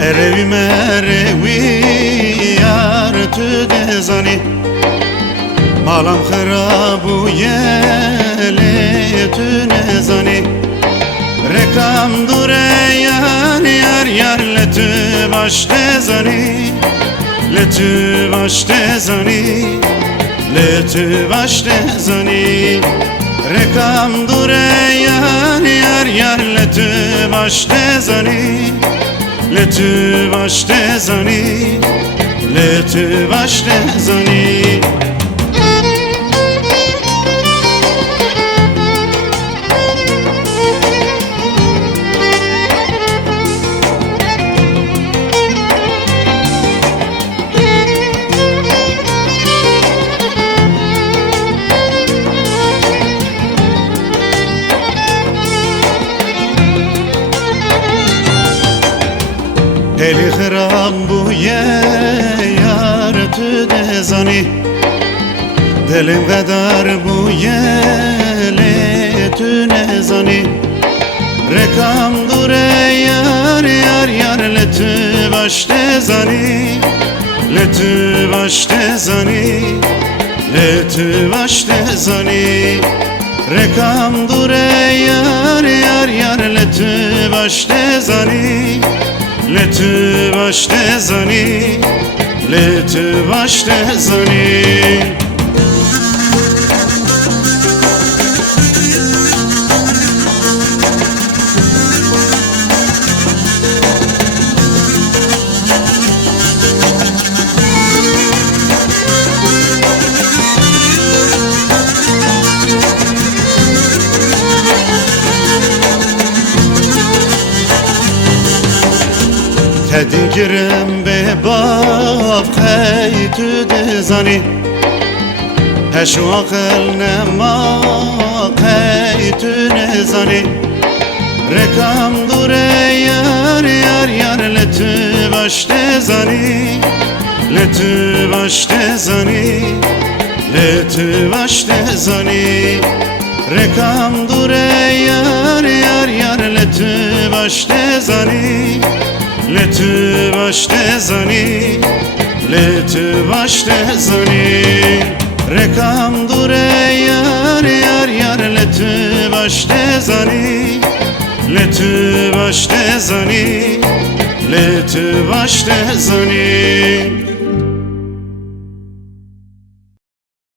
Erevi merevi yar tu dezani Malam kharabu yele tu nezani Rekam dure yar yar yar letu baş dezani Letu baş dezani Letu baş dezani Rekam dure yar yar yar letu baş dezani Letu baş dezani Letu baş dezani Eli khirab bu ye yar tu dezani Dilim kadar bu ye le tu nezani Rekam dure yar yar yar letu baş dezani Letu baş dezani Letu baş dezani Rekam dure yar yar yar letu baş dezani Letu baş dezani Letu baş dezani Tedigirim be bab tu dezani Heşu akıl nema tu nezani Rekam dure yar yar yar letu baş dezani Letu baş dezani Letu baş dezani Rekam dure yar yar yar letu baş dezani Letu baş dezani Letu baş dezani Rekam dure yar yar yar letu baş dezani Letu baş dezani Letu baş dezani